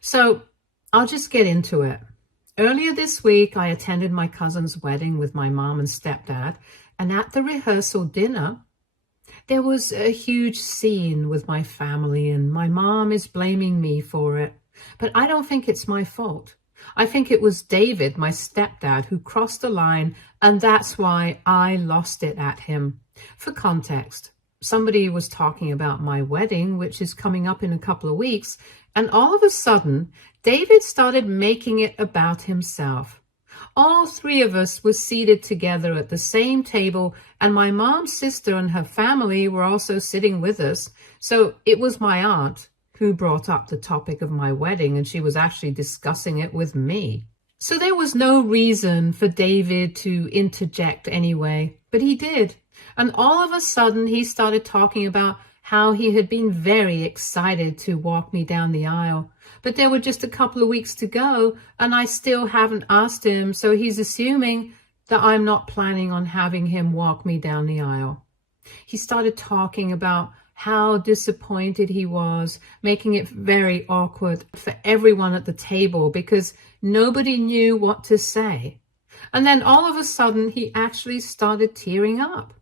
So I'll just get into it. Earlier this week, I attended my cousin's wedding with my mom and stepdad, and at the rehearsal dinner, there was a huge scene with my family, and my mom is blaming me for it. But I don't think it's my fault. I think it was David, my stepdad, who crossed the line, and that's why I lost it at him. For context, somebody was talking about my wedding, which is coming up in a couple of weeks, and all of a sudden, David started making it about himself. All three of us were seated together at the same table, and my mom's sister and her family were also sitting with us. So it was my aunt who brought up the topic of my wedding, and she was actually discussing it with me. So there was no reason for David to interject anyway, but he did. And all of a sudden, he started talking about how he had been very excited to walk me down the aisle. But there were just a couple of weeks to go, and I still haven't asked him, so he's assuming that I'm not planning on having him walk me down the aisle. He started talking about how disappointed he was, making it very awkward for everyone at the table because nobody knew what to say. And then all of a sudden, he actually started tearing up.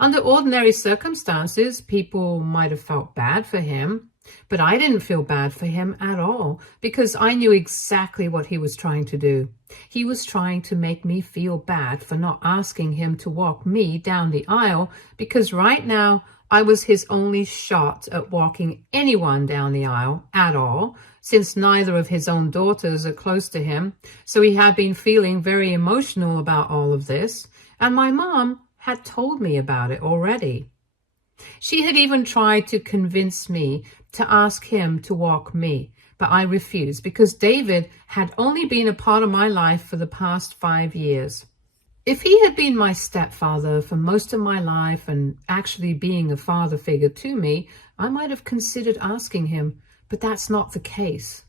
Under ordinary circumstances, people might have felt bad for him, but I didn't feel bad for him at all because I knew exactly what he was trying to do. He was trying to make me feel bad for not asking him to walk me down the aisle because right now I was his only shot at walking anyone down the aisle at all, since neither of his own daughters are close to him. So he had been feeling very emotional about all of this, and my mom had told me about it already. She had even tried to convince me to ask him to walk me, but I refused because David had only been a part of my life for the past 5 years. If he had been my stepfather for most of my life and actually being a father figure to me, I might have considered asking him, but that's not the case.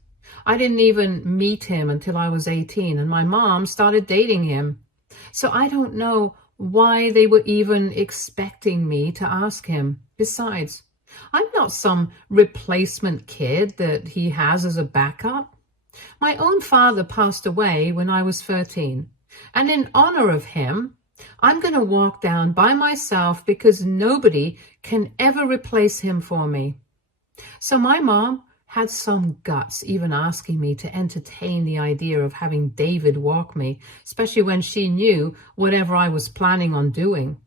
I didn't even meet him until I was 18, and my mom started dating him. So I don't know why they were even expecting me to ask him. Besides, I'm not some replacement kid that he has as a backup. My own father passed away when I was 13. And in honor of him, I'm going to walk down by myself because nobody can ever replace him for me. So my mom had some guts even asking me to entertain the idea of having David walk me, especially when she knew whatever I was planning on doing.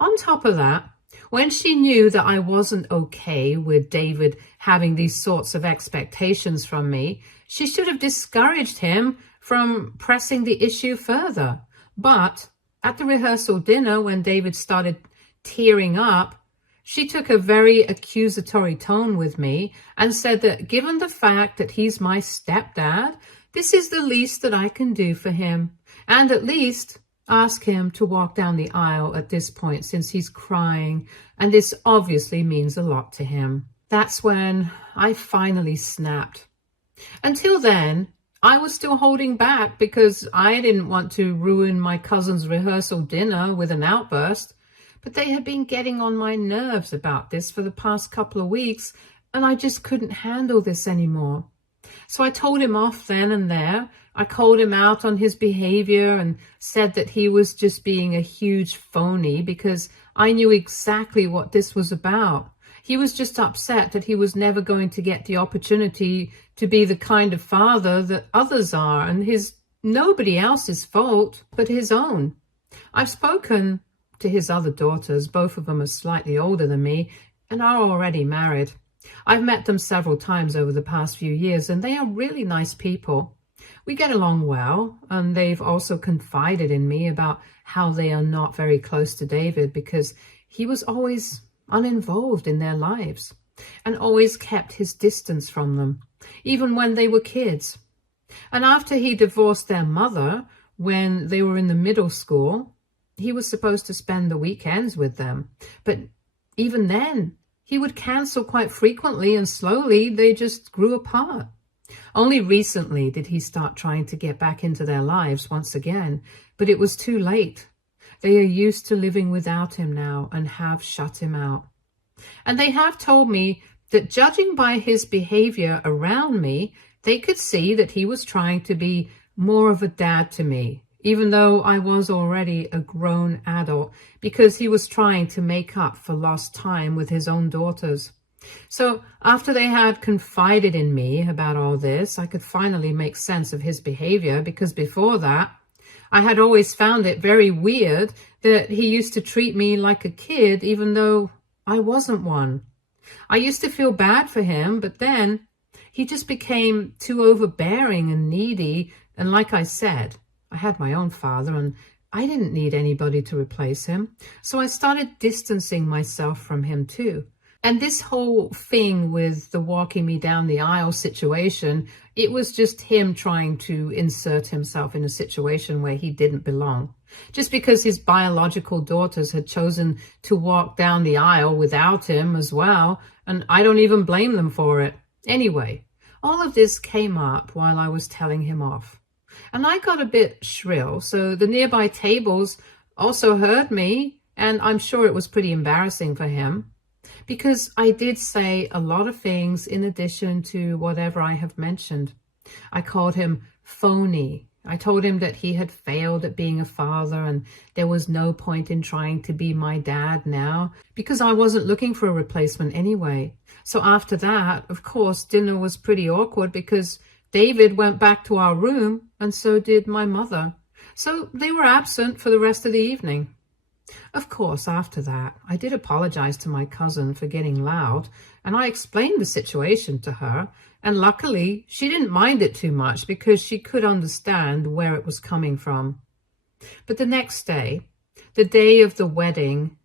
On top of that, when she knew that I wasn't okay with David having these sorts of expectations from me, she should have discouraged him from pressing the issue further. But at the rehearsal dinner, when David started tearing up, she took a very accusatory tone with me and said that given the fact that he's my stepdad, this is the least that I can do for him, and at least ask him to walk down the aisle at this point since he's crying, and this obviously means a lot to him. That's when I finally snapped. Until then, I was still holding back because I didn't want to ruin my cousin's rehearsal dinner with an outburst, but they had been getting on my nerves about this for the past couple of weeks, and I just couldn't handle this anymore. So I told him off then and there. I called him out on his behavior and said that he was just being a huge phony because I knew exactly what this was about. He was just upset that he was never going to get the opportunity to be the kind of father that others are, and nobody else's fault but his own. I've spoken to his other daughters. Both of them are slightly older than me and are already married. I've met them several times over the past few years, and they are really nice people. We get along well, and they've also confided in me about how they are not very close to David because he was always uninvolved in their lives and always kept his distance from them, even when they were kids. And after he divorced their mother when they were in the middle school, he was supposed to spend the weekends with them. But even then, he would cancel quite frequently, and slowly they just grew apart. Only recently did he start trying to get back into their lives once again, but it was too late. They are used to living without him now and have shut him out. And they have told me that judging by his behavior around me, they could see that he was trying to be more of a dad to me, even though I was already a grown adult, because he was trying to make up for lost time with his own daughters. So after they had confided in me about all this, I could finally make sense of his behavior, because before that, I had always found it very weird that he used to treat me like a kid, even though I wasn't one. I used to feel bad for him, but then he just became too overbearing and needy. And like I said, I had my own father and I didn't need anybody to replace him. So I started distancing myself from him too. And this whole thing with the walking me down the aisle situation, it was just him trying to insert himself in a situation where he didn't belong. Just because his biological daughters had chosen to walk down the aisle without him as well, and I don't even blame them for it. Anyway, all of this came up while I was telling him off. And I got a bit shrill, so the nearby tables also heard me, and I'm sure it was pretty embarrassing for him, because I did say a lot of things in addition to whatever I have mentioned. I called him phony. I told him that he had failed at being a father and there was no point in trying to be my dad now, because I wasn't looking for a replacement anyway. So after that, of course, dinner was pretty awkward because David went back to our room and so did my mother. So they were absent for the rest of the evening. Of course, after that, I did apologize to my cousin for getting loud, and I explained the situation to her, and luckily she didn't mind it too much because she could understand where it was coming from. But the next day, the day of the wedding,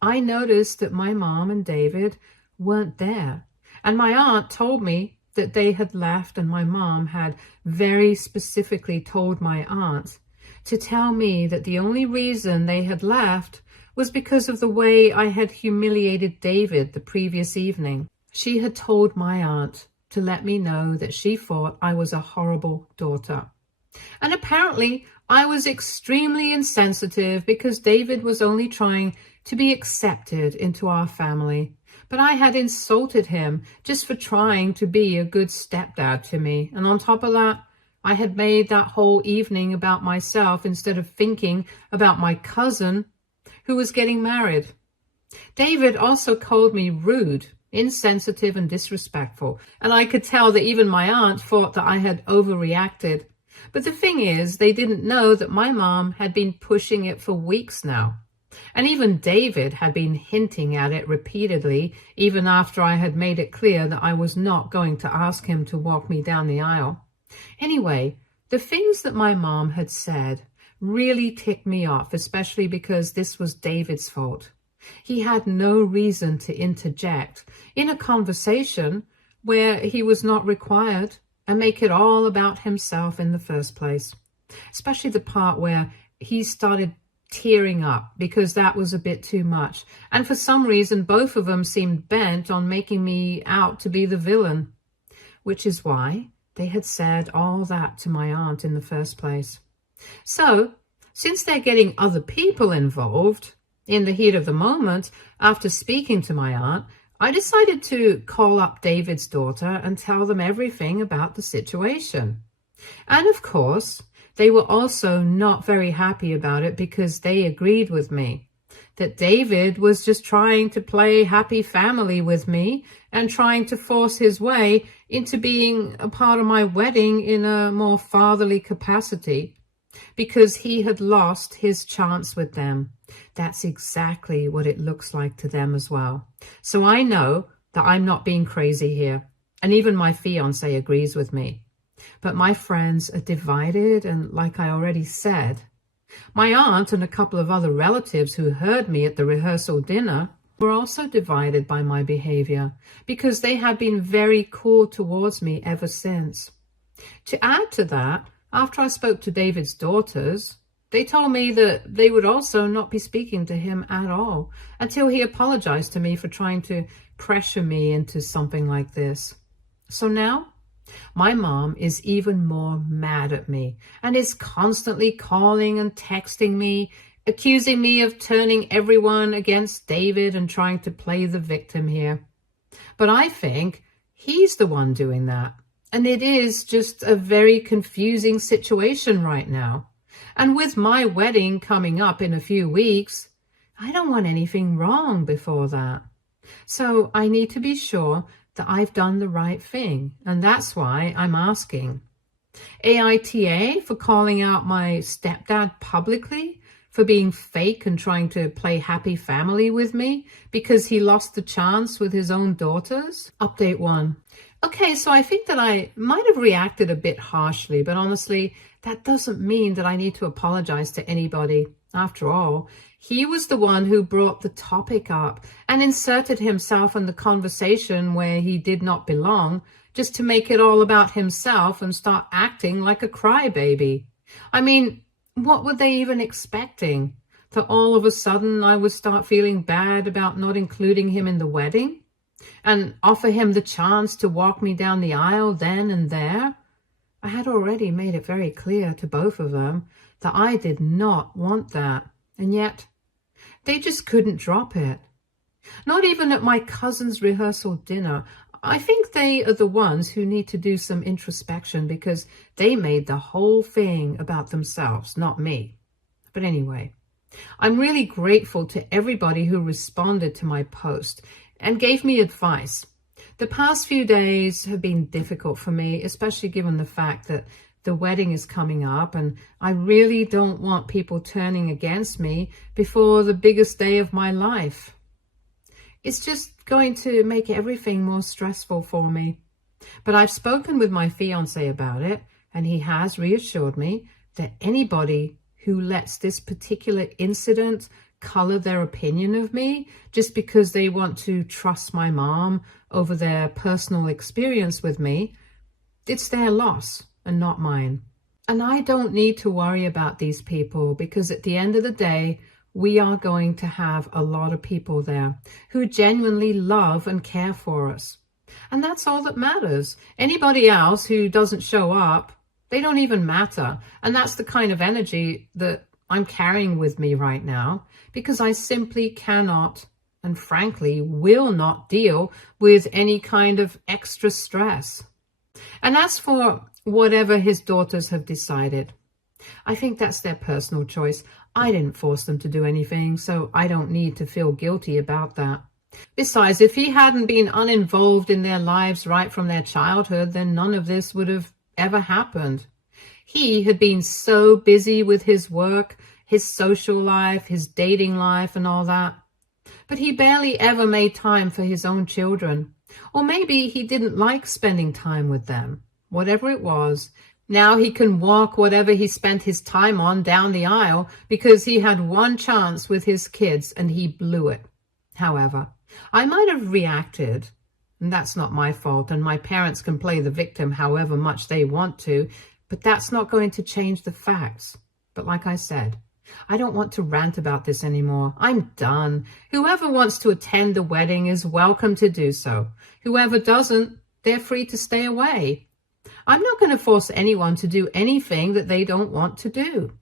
I noticed that my mom and David weren't there, and my aunt told me that they had left, and my mom had very specifically told my aunt to tell me that the only reason they had left was because of the way I had humiliated David the previous evening. She had told my aunt to let me know that she thought I was a horrible daughter. And apparently I was extremely insensitive because David was only trying to be accepted into our family. But I had insulted him just for trying to be a good stepdad to me. And on top of that, I had made that whole evening about myself instead of thinking about my cousin who was getting married. David also called me rude, insensitive, and disrespectful, and I could tell that even my aunt thought that I had overreacted. But the thing is, they didn't know that my mom had been pushing it for weeks now. And even David had been hinting at it repeatedly, even after I had made it clear that I was not going to ask him to walk me down the aisle. Anyway, the things that my mom had said really ticked me off, especially because this was David's fault. He had no reason to interject in a conversation where he was not required and make it all about himself in the first place, especially the part where he started tearing up because that was a bit too much. And for some reason, both of them seemed bent on making me out to be the villain, which is why they had said all that to my aunt in the first place. So, since they're getting other people involved, in the heat of the moment, after speaking to my aunt, I decided to call up David's daughter and tell them everything about the situation. And of course, they were also not very happy about it because they agreed with me that David was just trying to play happy family with me and trying to force his way into being a part of my wedding in a more fatherly capacity because he had lost his chance with them. That's exactly what it looks like to them as well. So I know that I'm not being crazy here, and even my fiancé agrees with me. But my friends are divided, and like I already said, my aunt and a couple of other relatives who heard me at the rehearsal dinner were also divided by my behavior because they had been very cool towards me ever since. To add to that, after I spoke to David's daughters, they told me that they would also not be speaking to him at all until he apologized to me for trying to pressure me into something like this. So now, my mom is even more mad at me and is constantly calling and texting me, accusing me of turning everyone against David and trying to play the victim here. But I think he's the one doing that. And it is just a very confusing situation right now. And with my wedding coming up in a few weeks, I don't want anything wrong before that. So I need to be sure that I've done the right thing. And that's why I'm asking. AITA for calling out my stepdad publicly for being fake and trying to play happy family with me because he lost the chance with his own daughters. Update 1. Okay, so I think that I might have reacted a bit harshly, but honestly, that doesn't mean that I need to apologize to anybody. After all, he was the one who brought the topic up and inserted himself in the conversation where he did not belong, just to make it all about himself and start acting like a crybaby. I mean, what were they even expecting? That all of a sudden I would start feeling bad about not including him in the wedding? And offer him the chance to walk me down the aisle then and there? I had already made it very clear to both of them that I did not want that. And yet, they just couldn't drop it. Not even at my cousin's rehearsal dinner. I think they are the ones who need to do some introspection because they made the whole thing about themselves, not me. But anyway, I'm really grateful to everybody who responded to my post and gave me advice. The past few days have been difficult for me, especially given the fact that the wedding is coming up and I really don't want people turning against me before the biggest day of my life. It's just going to make everything more stressful for me. But I've spoken with my fiancé about it, and he has reassured me that anybody who lets this particular incident color their opinion of me just because they want to trust my mom over their personal experience with me, it's their loss and not mine. And I don't need to worry about these people because at the end of the day, we are going to have a lot of people there who genuinely love and care for us. And that's all that matters. Anybody else who doesn't show up, they don't even matter. And that's the kind of energy that I'm carrying with me right now because I simply cannot and frankly will not deal with any kind of extra stress. And as for whatever his daughters have decided, I think that's their personal choice. I didn't force them to do anything, so I don't need to feel guilty about that. Besides, if he hadn't been uninvolved in their lives right from their childhood, then none of this would have ever happened. He had been so busy with his work, his social life, his dating life, and all that. But he barely ever made time for his own children. Or maybe he didn't like spending time with them. Whatever it was, now he can walk whatever he spent his time on down the aisle because he had one chance with his kids and he blew it. However, I might have reacted, and that's not my fault, and my parents can play the victim however much they want to, but that's not going to change the facts. But like I said, I don't want to rant about this anymore. I'm done. Whoever wants to attend the wedding is welcome to do so. Whoever doesn't, they're free to stay away. I'm not going to force anyone to do anything that they don't want to do.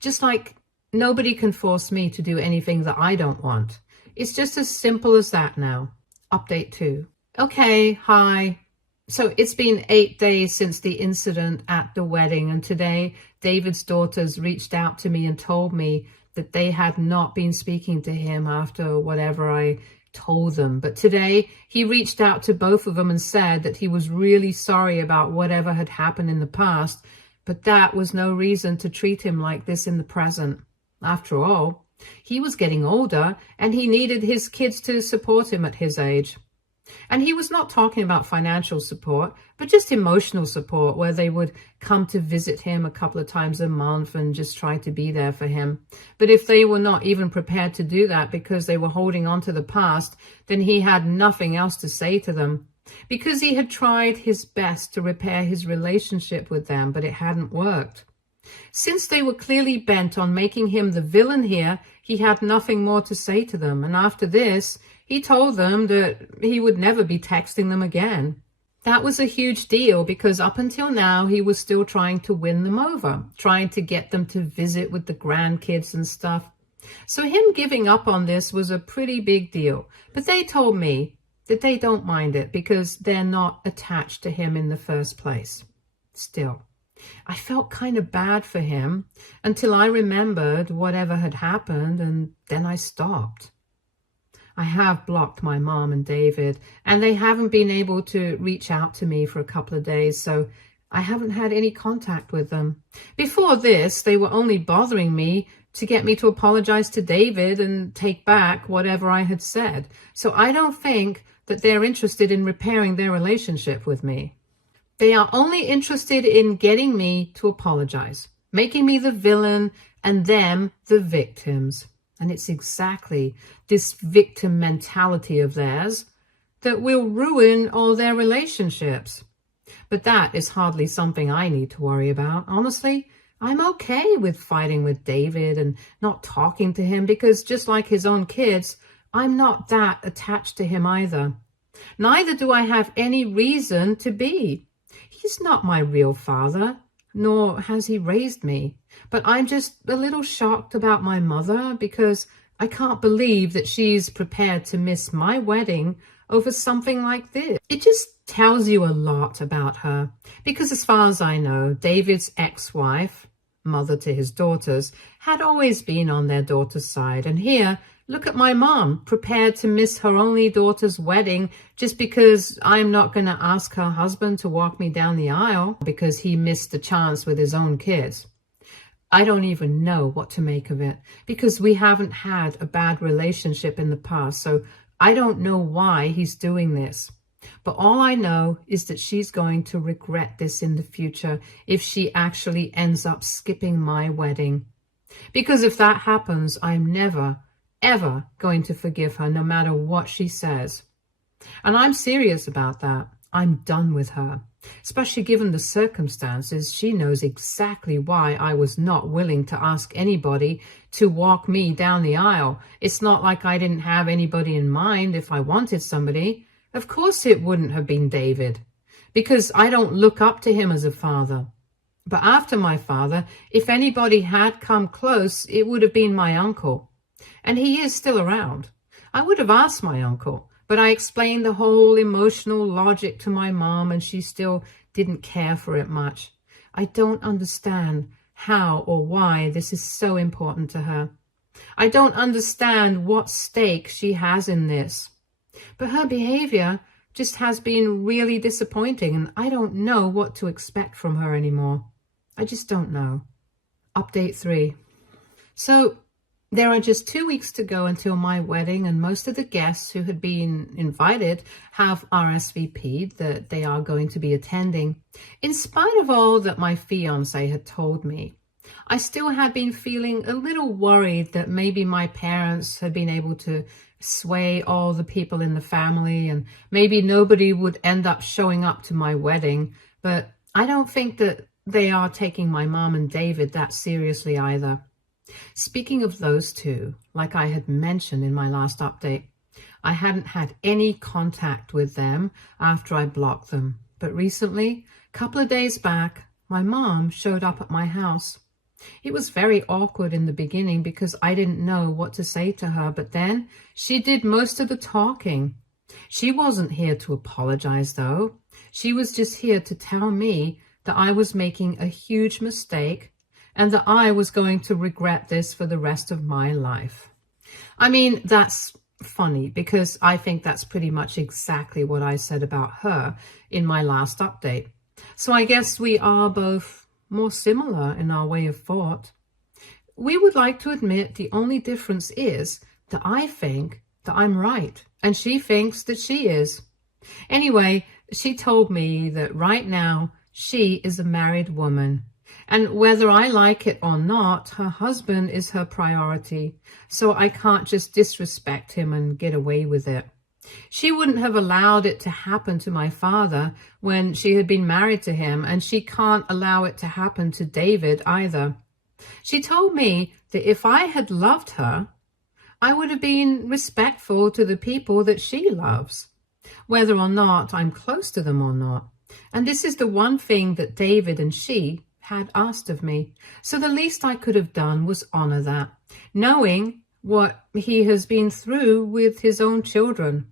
Just like nobody can force me to do anything that I don't want. It's just as simple as that now. Update 2. Okay, hi. So it's been 8 days since the incident at the wedding, and today David's daughters reached out to me and told me that they had not been speaking to him after whatever I told them. But today he reached out to both of them and said that he was really sorry about whatever had happened in the past, but that was no reason to treat him like this in the present. After all, he was getting older and he needed his kids to support him at his age. And he was not talking about financial support, but just emotional support, where they would come to visit him a couple of times a month and just try to be there for him. But if they were not even prepared to do that because they were holding on to the past, then he had nothing else to say to them. Because he had tried his best to repair his relationship with them, but it hadn't worked. Since they were clearly bent on making him the villain here, he had nothing more to say to them. And after this, he told them that he would never be texting them again. That was a huge deal because up until now, he was still trying to win them over, trying to get them to visit with the grandkids and stuff. So him giving up on this was a pretty big deal. But they told me that they don't mind it because they're not attached to him in the first place. Still, I felt kind of bad for him until I remembered whatever had happened, and then I stopped. I have blocked my mom and David, and they haven't been able to reach out to me for a couple of days, so I haven't had any contact with them. Before this, they were only bothering me to get me to apologize to David and take back whatever I had said. So I don't think that they're interested in repairing their relationship with me. They are only interested in getting me to apologize, making me the villain and them the victims. And it's exactly this victim mentality of theirs that will ruin all their relationships. But that is hardly something I need to worry about. Honestly, I'm okay with fighting with David and not talking to him because just like his own kids, I'm not that attached to him either. Neither do I have any reason to be. He's not my real father, nor has he raised me. But I'm just a little shocked about my mother because I can't believe that she's prepared to miss my wedding over something like this. It just tells you a lot about her because as far as I know, David's ex-wife, mother to his daughters, had always been on their daughter's side. And here, look at my mom, prepared to miss her only daughter's wedding just because I'm not going to ask her husband to walk me down the aisle because he missed the chance with his own kids. I don't even know what to make of it because we haven't had a bad relationship in the past, so I don't know why he's doing this. But all I know is that she's going to regret this in the future if she actually ends up skipping my wedding. Because if that happens, I'm never, ever going to forgive her, no matter what she says. And I'm serious about that. I'm done with her. Especially given the circumstances, she knows exactly why I was not willing to ask anybody to walk me down the aisle. It's not like I didn't have anybody in mind if I wanted somebody. Of course it wouldn't have been David, because I don't look up to him as a father. But after my father, if anybody had come close, it would have been my uncle. And he is still around. I would have asked my uncle, but I explained the whole emotional logic to my mom and she still didn't care for it much. I don't understand how or why this is so important to her. I don't understand what stake she has in this. But her behavior just has been really disappointing and I don't know what to expect from her anymore. I just don't know. Update 3. So there are just 2 weeks to go until my wedding, and most of the guests who had been invited have RSVP'd that they are going to be attending. In spite of all that my fiancé had told me, I still had been feeling a little worried that maybe my parents had been able to sway all the people in the family and maybe nobody would end up showing up to my wedding. But I don't think that they are taking my mom and David that seriously either. Speaking of those two, like I had mentioned in my last update, I hadn't had any contact with them after I blocked them. But recently, a couple of days back, my mom showed up at my house. It was very awkward in the beginning because I didn't know what to say to her, but then she did most of the talking. She wasn't here to apologize, though. She was just here to tell me that I was making a huge mistake and that I was going to regret this for the rest of my life. I mean, that's funny because I think that's pretty much exactly what I said about her in my last update. So I guess we are both more similar in our way of thought. We would like to admit the only difference is that I think that I'm right and she thinks that she is. Anyway, she told me that right now she is a married woman. And whether I like it or not, her husband is her priority, so I can't just disrespect him and get away with it. She wouldn't have allowed it to happen to my father when she had been married to him, and she can't allow it to happen to David either. She told me that if I had loved her, I would have been respectful to the people that she loves, whether or not I'm close to them or not. And this is the one thing that David and she had asked of me. So the least I could have done was honor that, knowing what he has been through with his own children.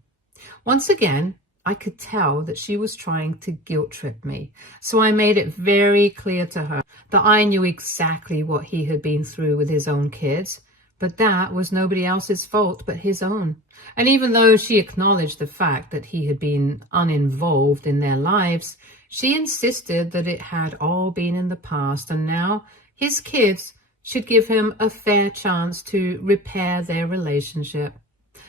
Once again, I could tell that she was trying to guilt trip me. So I made it very clear to her that I knew exactly what he had been through with his own kids, but that was nobody else's fault but his own. And even though she acknowledged the fact that he had been uninvolved in their lives, she insisted that it had all been in the past, and now his kids should give him a fair chance to repair their relationship.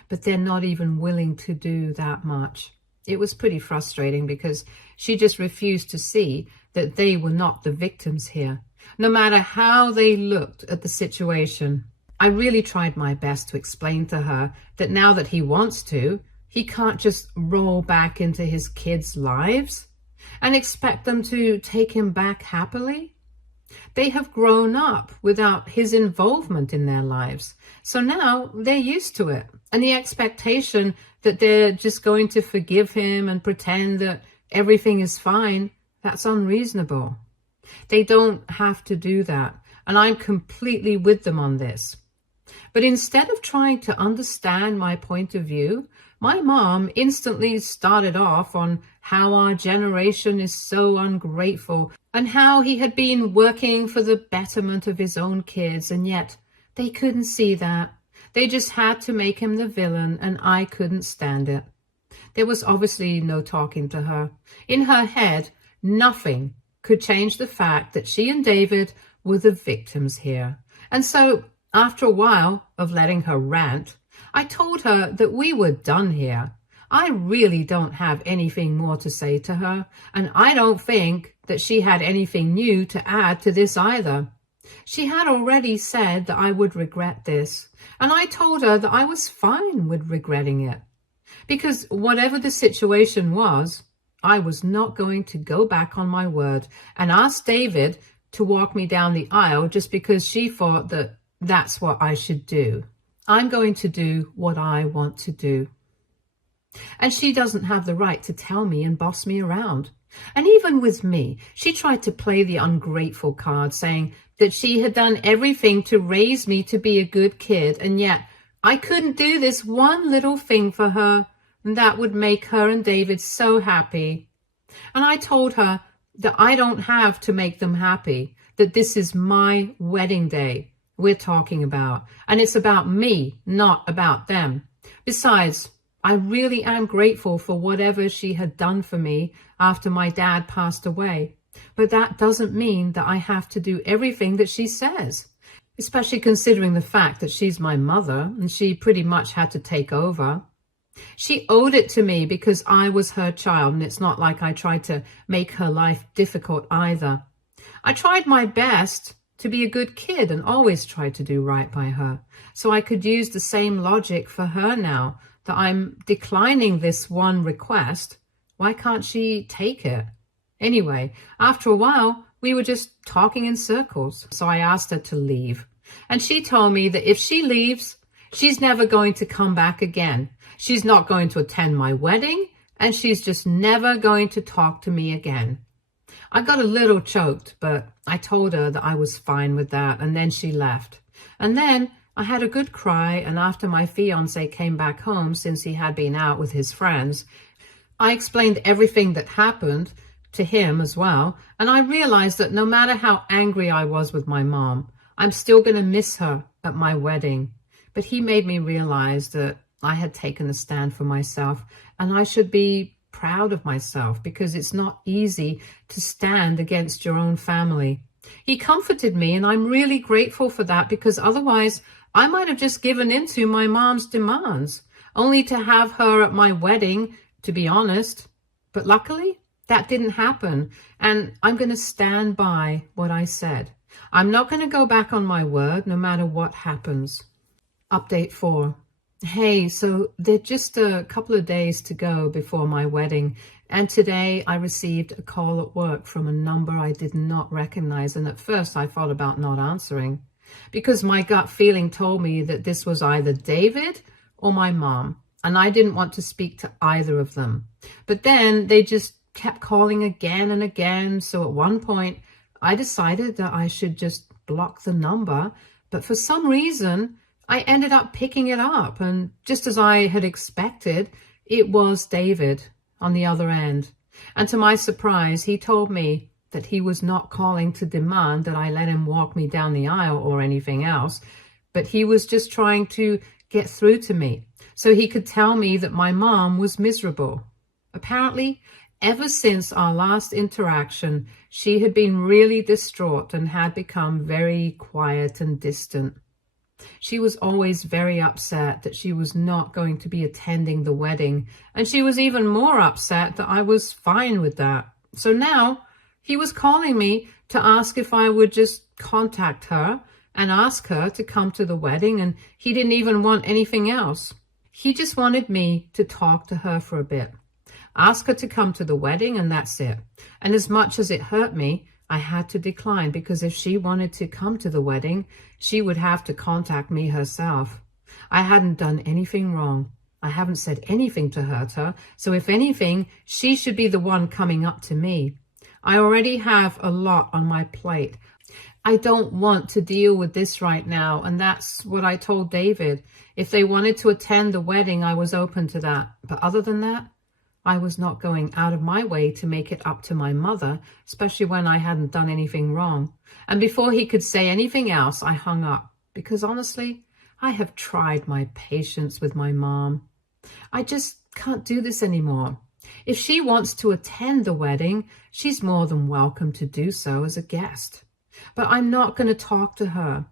But they're not even willing to do that much. It was pretty frustrating because she just refused to see that they were not the victims here, no matter how they looked at the situation. I really tried my best to explain to her that now that he wants to, he can't just roll back into his kids' lives and expect them to take him back happily. They have grown up without his involvement in their lives. So now they're used to it. And the expectation that they're just going to forgive him and pretend that everything is fine, that's unreasonable. They don't have to do that. And I'm completely with them on this. But instead of trying to understand my point of view, my mom instantly started off on how our generation is so ungrateful and how he had been working for the betterment of his own kids, and yet they couldn't see that. They just had to make him the villain, and I couldn't stand it. There was obviously no talking to her. In her head, nothing could change the fact that she and David were the victims here. And so, after a while of letting her rant, I told her that we were done here. I really don't have anything more to say to her, and I don't think that she had anything new to add to this either. She had already said that I would regret this, and I told her that I was fine with regretting it. Because whatever the situation was, I was not going to go back on my word and ask David to walk me down the aisle just because she thought that that's what I should do. I'm going to do what I want to do. And she doesn't have the right to tell me and boss me around. And even with me, she tried to play the ungrateful card, saying that she had done everything to raise me to be a good kid, and yet I couldn't do this one little thing for her, and that would make her and David so happy. And I told her that I don't have to make them happy, that this is my wedding day we're talking about, and it's about me, not about them. Besides, I really am grateful for whatever she had done for me after my dad passed away. But that doesn't mean that I have to do everything that she says, especially considering the fact that she's my mother and she pretty much had to take over. She owed it to me because I was her child, and it's not like I tried to make her life difficult either. I tried my best to be a good kid and always tried to do right by her. So I could use the same logic for her now that I'm declining this one request. Why can't she take it? Anyway, after a while, we were just talking in circles. So I asked her to leave. And she told me that if she leaves, she's never going to come back again. She's not going to attend my wedding, and she's just never going to talk to me again. I got a little choked, but I told her that I was fine with that, and then she left. And then I had a good cry, and after my fiancé came back home since he had been out with his friends, I explained everything that happened to him as well, and I realized that no matter how angry I was with my mom, I'm still going to miss her at my wedding. But he made me realize that I had taken a stand for myself, and I should be proud of myself because it's not easy to stand against your own family. He comforted me, and I'm really grateful for that because otherwise I might have just given in to my mom's demands, only to have her at my wedding, to be honest. But luckily, that didn't happen, and I'm going to stand by what I said. I'm not going to go back on my word no matter what happens. Update 4. Hey, so there's just a couple of days to go before my wedding, and today I received a call at work from a number I did not recognize, and at first I thought about not answering because my gut feeling told me that this was either David or my mom, and I didn't want to speak to either of them. But then they just kept calling again and again, so at one point I decided that I should just block the number, but for some reason I ended up picking it up, and just as I had expected, It was David on the other end. And to my surprise, he told me that he was not calling to demand that I let him walk me down the aisle or anything else, but he was just trying to get through to me so he could tell me that my mom was miserable. Apparently, ever since our last interaction, she had been really distraught and had become very quiet and distant. She was always very upset that she was not going to be attending the wedding, and she was even more upset that I was fine with that. So now he was calling me to ask if I would just contact her and ask her to come to the wedding, and he didn't even want anything else. He just wanted me to talk to her for a bit, ask her to come to the wedding, and that's it. And as much as it hurt me, I had to decline, because if she wanted to come to the wedding, she would have to contact me herself. I hadn't done anything wrong. I haven't said anything to hurt her, so if anything, she should be the one coming up to me. I already have a lot on my plate. I don't want to deal with this right now, and that's what I told David. If they wanted to attend the wedding, I was open to that. But other than that, I was not going out of my way to make it up to my mother, especially when I hadn't done anything wrong. And before he could say anything else, I hung up, because honestly, I have tried my patience with my mom. I just can't do this anymore. If she wants to attend the wedding, she's more than welcome to do so as a guest. But I'm not going to talk to her,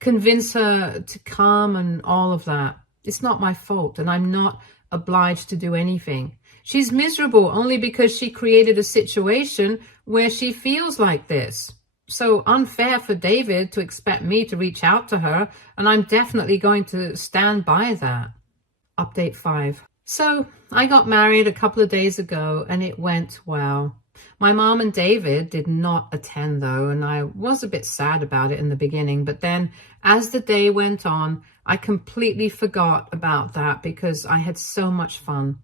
convince her to come and all of that. It's not my fault, and I'm not obliged to do anything. She's miserable only because she created a situation where she feels like this. So unfair for David to expect me to reach out to her, and I'm definitely going to stand by that. Update 5. So I got married a couple of days ago, and it went well. My mom and David did not attend though, and I was a bit sad about it in the beginning, but then as the day went on, I completely forgot about that because I had so much fun.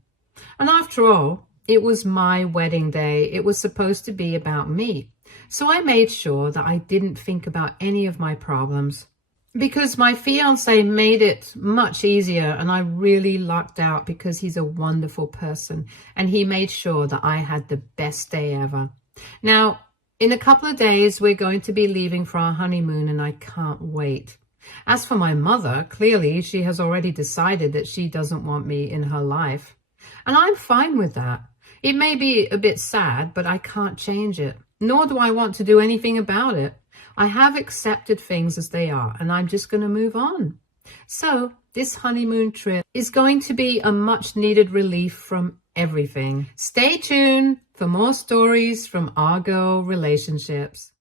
And after all, it was my wedding day. It was supposed to be about me. So I made sure that I didn't think about any of my problems, because my fiance made it much easier, and I really lucked out because he's a wonderful person, and he made sure that I had the best day ever. Now, in a couple of days, we're going to be leaving for our honeymoon, and I can't wait. As for my mother, clearly she has already decided that she doesn't want me in her life. And I'm fine with that. It may be a bit sad, but I can't change it, nor do I want to do anything about it. I have accepted things as they are, and I'm just going to move on. So this honeymoon trip is going to be a much needed relief from everything. Stay tuned for more stories from our girl relationships.